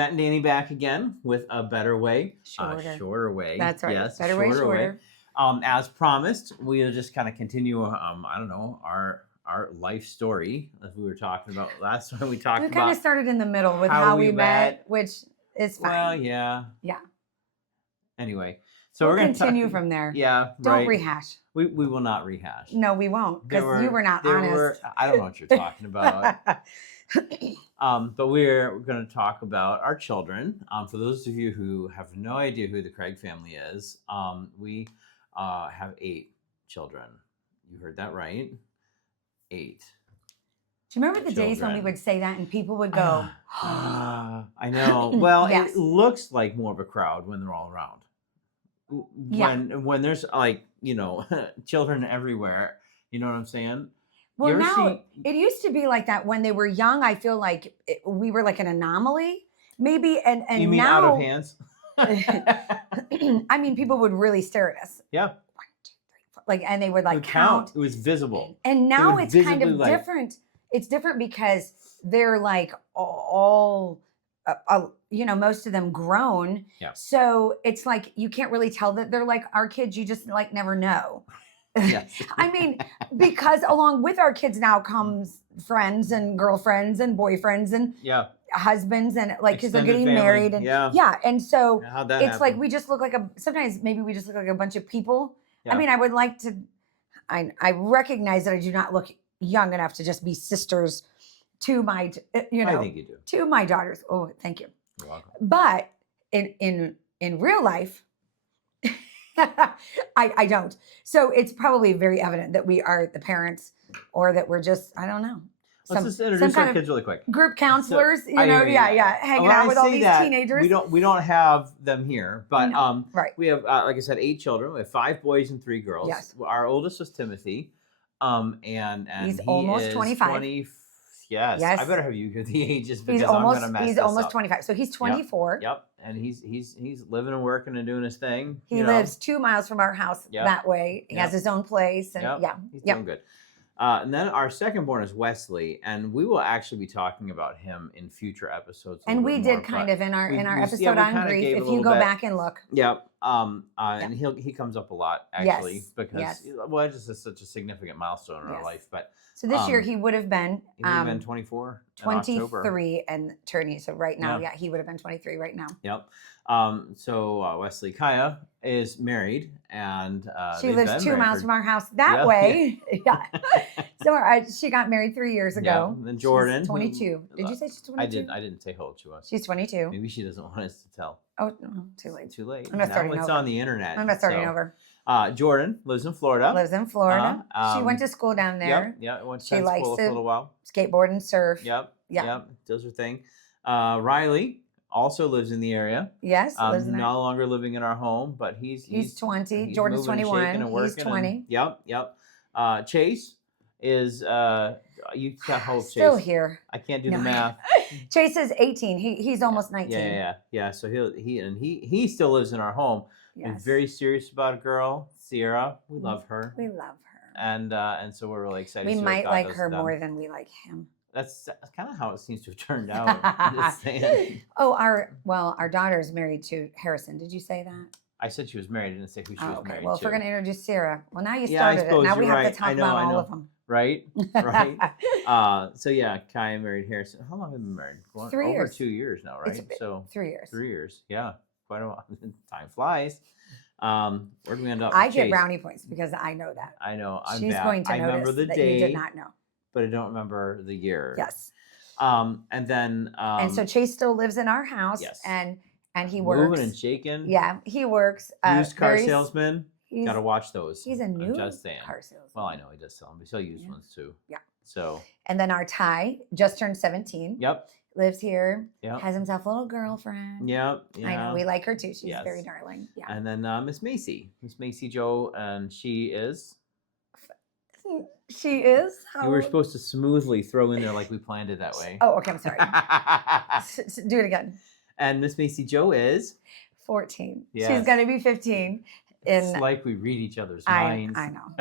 Matt and Danny back again with a better way, shorter way. That's right. Yes, better way, shorter. As promised, we'll just kind of continue. I don't know, our life story as we were talking about last time. We talked about. We kind of started in the middle with how we met, which is fine. Well, yeah. Yeah. Anyway, so we'll we're going to continue from there. Yeah. Don't rehash. We will not rehash. No, we won't, because you were not honest. I don't know what you're talking about. But we're going to talk about our children. For those of you who have no idea who the Craig family is, we have 8 children. You heard that right. 8. Do you remember the days when we would say that and people would go, I know. Well, yes. It looks like more of a crowd when they're all around. When there's like, children everywhere, you know what I'm saying? Well, now it used to be like that when they were young. I feel like we were like an anomaly, maybe. And you mean now, out of hands? I mean, people would really stare at us. Yeah. 1, 2, 3, 4. Like, and they would like count. It was visible. And now it's kind of different. It's different because they're like all, most of them grown. Yeah. So it's like you can't really tell that they're like our kids. You just like never know. Yes. I mean, because along with our kids now comes friends and girlfriends and boyfriends and husbands and like because they're getting married and and so it's like we just look like sometimes maybe we just look like a bunch of people. I mean, I would like to. I recognize that I do not look young enough to just be sisters to my I think you do. To my daughters. Oh, thank you. You're welcome. But in real life. I don't. So it's probably very evident that we are the parents or that we're just, I don't know. Let's just introduce our kids really quick. Group counselors, hanging out with all these teenagers. We don't have them here, but right. We have, like I said, 8 children. We have 5 boys and 3 girls. Yes. Our oldest was Timothy. And he's almost 25. Yes. I better have you get the ages because I'm going to mess this He's almost up. 25. So he's 24. Yep. And he's living and working and doing his thing. He lives 2 miles from our house that way. He has his own place. And he's doing good. And then our second born is Wesley, and we will actually be talking about him in future episodes. And we did kind of in our episode on grief. If you go back and look. Yep. And he comes up a lot actually because it just is such a significant milestone in our life. But so this year he would have been 24, 23 and turning. So right now, he would have been 23 right now. Yep. So Wesley Kaya is married and she lives 2 miles from our house that way. Yeah. So she got married 3 years ago. And then Jordan, she's 22. Did you say she's 22? I didn't say how old she was. She's 22. Maybe she doesn't want us to tell. Oh, no, too late. Too late. I'm not starting over. It's on the internet. I'm not starting over. Jordan lives in Florida. She went to school down there. Yep. Went to school for a little while. Skateboard and surf. Yep. Does her thing. Riley also lives in the area. Yes, lives in there. No longer living in our home, but he's 20. Jordan's 21. He's 20. Yep. Chase is you can't hold Chase. Still here. I can't do the math. Chase is 18. He's almost 19. Yeah. So he still lives in our home. Yes. And very serious about a girl, Sierra. We love her. We love her. And so we're really excited. We might like her more than we like him. That's kind of how it seems to have turned out. I'm just saying. Oh, our daughter's married to Harrison. Did you say that? I said she was married. I didn't say who she was married well, to. if we're going to introduce Sarah, well, now you started it. Now we have to talk about all of them. Right. So Kaya married Harrison. How long have they been married? 3 years. Over 2 years now, right? So 3 years. 3 years. Yeah, quite a while. Time flies. Where do we end up? I get brownie points because I know that. I know. She's going to notice that you did not know. But I don't remember the year. Yes. And then. And so Chase still lives in our house. Yes. And he works. Moving and shaking. Yeah, he works. Used car salesman. Got to watch those. He's a new car salesman. Well, I know he does sell them. He sells used ones too. Yeah. So. And then our Ty just turned 17. Yep. Lives here. Yep. Has himself a little girlfriend. Yep. I know. We like her too. She's very darling. Yeah. And then Miss Macy Joe, and she is. She is. You were supposed to smoothly throw in there like we planned it that way. Oh, okay. I'm sorry. Do it again. And Miss Macy Joe is 14. Yes. She's gonna be 15. It's like we read each other's minds. I know.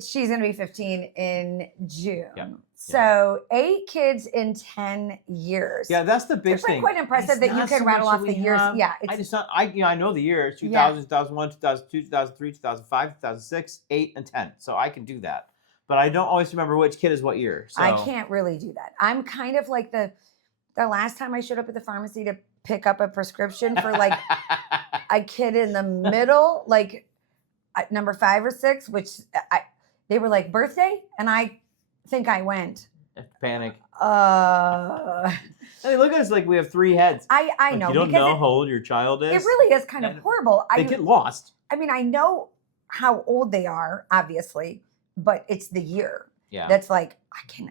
She's going to be 15 in June. Yeah. So 8 kids in 10 years. Yeah, that's the big thing. It's quite impressive that you can rattle off the years. Yeah, I know the years: 2000, 2001, 2002, 2003, 2005, 2006, 8, and 10. So I can do that, but I don't always remember which kid is what year. So I can't really do that. I'm kind of like the last time I showed up at the pharmacy to pick up a prescription for like a kid in the middle, like number 5 or 6, which they were like birthday, and I think I went. Panic. I mean, look at us like we have 3 heads. I know. You don't know how old your child is. It really is kind of horrible. They get lost. I mean, I know how old they are, obviously, but it's the year. Yeah. That's like,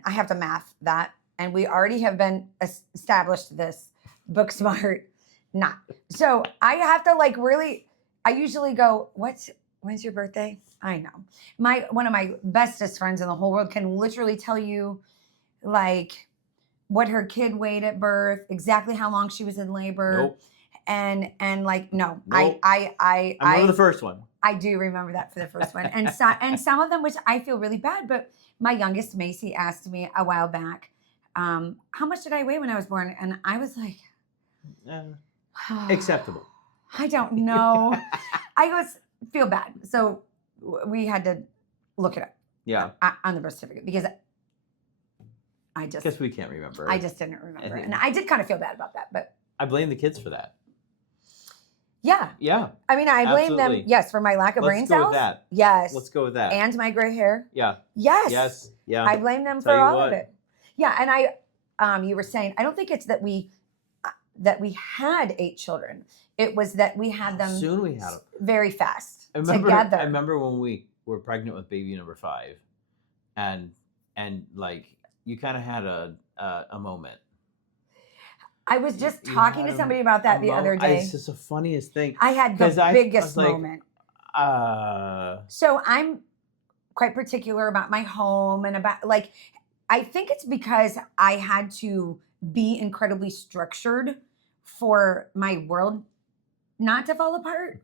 I have to math that. And we already have been established this. Book smart, not. So I have to like really, I usually go, when's your birthday? I know. One of my bestest friends in the whole world can literally tell you like what her kid weighed at birth, exactly how long she was in labor. Nope. And like, no, nope. I remember the first one. I do remember that for the first one. And some of them, which I feel really bad, but my youngest Macy asked me a while back, how much did I weigh when I was born? And I was like, acceptable. I don't know. I feel bad. So we had to look it up. Yeah. On the birth certificate because I guess we can't remember. I just didn't remember. And I did kind of feel bad about that, but I blame the kids for that. Yeah. Yeah. I mean, I blame them, yes, for my lack of brain cells. Let's go with that. Yes. Let's go with that. And my gray hair. Yeah. Yes. Yes. Yeah. I blame them for all of it. Yeah. And you were saying, I don't think it's that we had 8 children. It was that we had them soon we had them. Very fast together. I remember when we were pregnant with baby number 5 and like you kind of had a moment. I was just talking to somebody about that the other day. It's just the funniest thing. I had the biggest moment. So I'm quite particular about my home and about like, I think it's because I had to be incredibly structured for my world not to fall apart.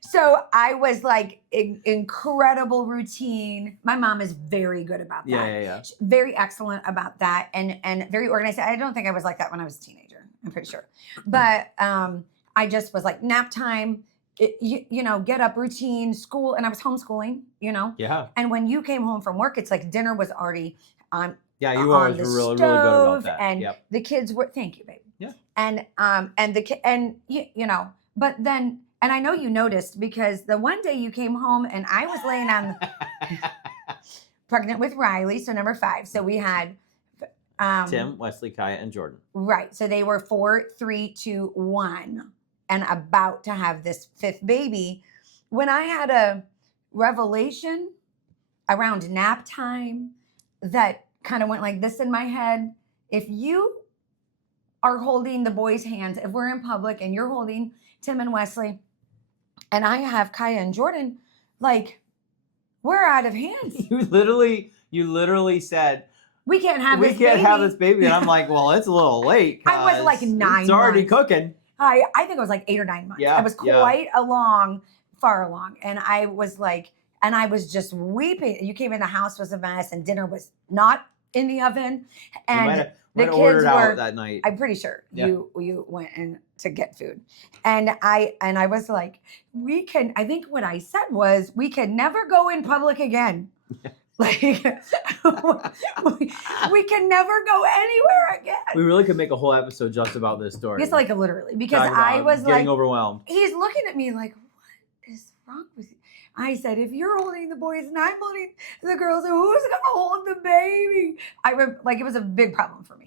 So I was like incredible routine. My mom is very good about that. Yeah. Very excellent about that and very organized. I don't think I was like that when I was a teenager. I'm pretty sure. But I just was like nap time, get up routine, school, and I was homeschooling, Yeah. And when you came home from work, it's like dinner was already on. Yeah, you always were really good about that. And the kids were, thank you, baby. Yeah. And but then, and I know you noticed because the one day you came home and I was laying on pregnant with Riley, so number 5. So we had Tim, Wesley, Kaya, and Jordan. Right. So they were 4, 3, 2, 1 and about to have this 5th baby. When I had a revelation around nap time that kind of went like this in my head. If you are holding the boys' hands, if we're in public and you're holding Tim and Wesley, and I have Kaya and Jordan, like, we're out of hands. You literally said, we can't have this baby. We can't have this baby. And I'm like, well, it's a little late. I was like 9 months. It's already cooking. I think it was like 8 or 9 months. Yeah, I was quite far along. And I was like, and I was just weeping. You came in, the house was a mess and dinner was not in the oven. And the kids ordered out that night. I'm pretty sure you went in to get food. And I was like, I think what I said was, we can never go in public again. Like, we can never go anywhere again. We really could make a whole episode just about this story. Just like literally, because I was getting overwhelmed. He's looking at me like, what is wrong with you? I said, if you're holding the boys and I'm holding the girls, who's going to hold the baby? It was a big problem for me.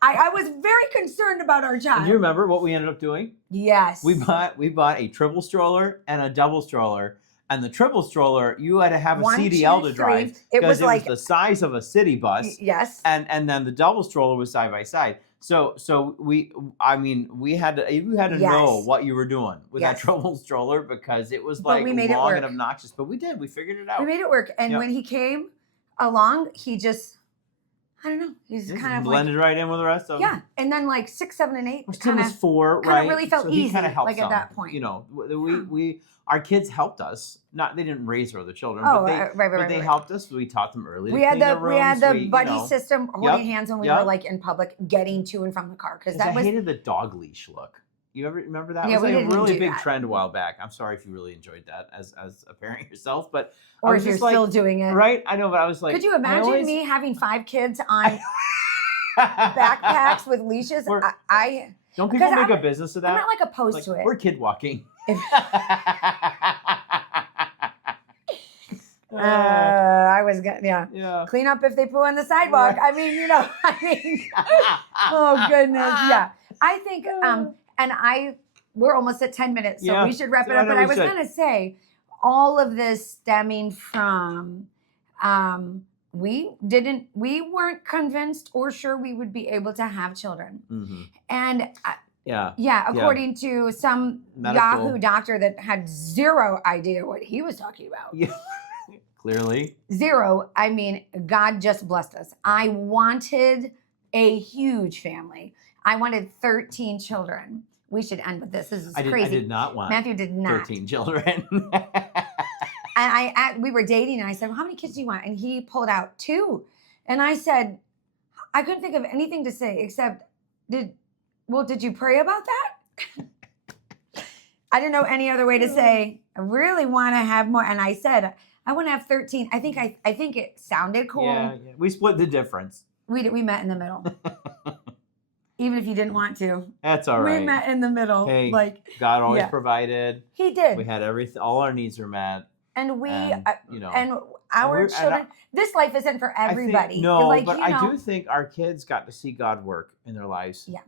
I was very concerned about our child. Do you remember what we ended up doing? Yes. We bought a triple stroller and a double stroller. And the triple stroller, you had to have a CDL to drive because it was the size of a city bus. Yes. And then the double stroller was side by side. So you had to know what you were doing with that triple stroller because it was like long and obnoxious. But we did. We figured it out. We made it work. And when he came along, he just, I don't know. He's kind of blended right in with the rest of them. Yeah, and then like 6, 7, and 8. Tim was 4, right? Kind of really felt so easy. He kind of helped like at that point. You know, we our kids helped us. Not they didn't raise our other children, but they helped us. We taught them early. We had the buddy system, holding hands when we were like in public, getting to and from the car because that was. I hated the dog leash look. You ever remember that? Yeah, it was like a really big trend a while back. I'm sorry if you really enjoyed that as a parent yourself, but or if you're still doing it, right? I know, but I was like, could you imagine me having 5 kids on backpacks with leashes? Don't people make a business of that? I'm not like opposed to it. We're kid walking. I was gonna, clean up if they poo on the sidewalk. Right. I mean, oh goodness, yeah. I think, we're almost at 10 minutes, so we should wrap it up. But I was gonna say, all of this stemming from, we weren't convinced or sure we would be able to have children, and. According to some Yahoo doctor that had zero idea what he was talking about. Yeah. Clearly. Zero. I mean, God just blessed us. I wanted a huge family. I wanted 13 children. We should end with this. This is crazy. I did not want Matthew did not. 13 children. And we were dating, and I said, well, how many kids do you want? And he pulled out 2. And I said, I couldn't think of anything to say except, did you pray about that? I didn't know any other way to say, I really want to have more. And I said, I want to have 13. I think it sounded cool. Yeah. We split the difference. We met in the middle. Even if you didn't want to. That's all right. We met in the middle. Hey, God always provided. He did. We had everything. All our needs were met. And and our children, this life isn't for everybody. But I do think our kids got to see God work in their lives. Yeah.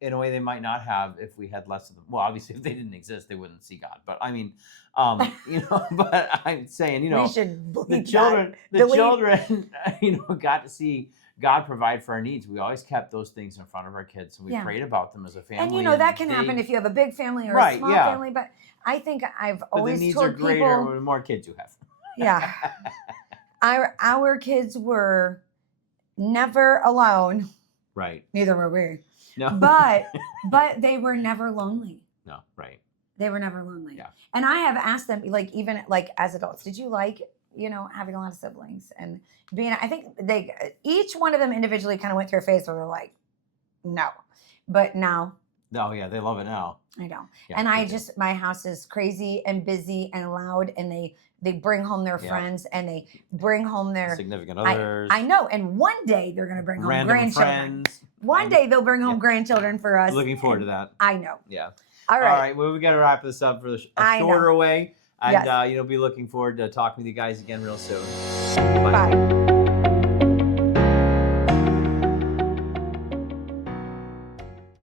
In a way they might not have if we had less of them. Well, obviously, if they didn't exist, they wouldn't see God. But I mean, but I'm saying, we should the children, got to see God provide for our needs. We always kept those things in front of our kids, and we prayed about them as a family. And that can happen if you have a big family or a small family. But I think I've always the needs told are greater the more kids you have. Yeah, our kids were never alone. Right. Neither were we. No. But they were never lonely. No, right. They were never lonely. Yeah. And I have asked them, even as adults, did you like, having a lot of siblings and I think each one of them individually kind of went through a phase where they're like, no. But now. Oh yeah, they love it now. I know. Yeah, and my house is crazy and busy and loud, and they bring home their friends and they bring home their significant others. I know. And one day they're going to bring home random grandchildren. Friends. One day they'll bring home grandchildren for us. Looking forward to that. I know. Yeah. All right. Well, we got to wrap this up for a shorter way. And, be looking forward to talking with you guys again real soon. Bye.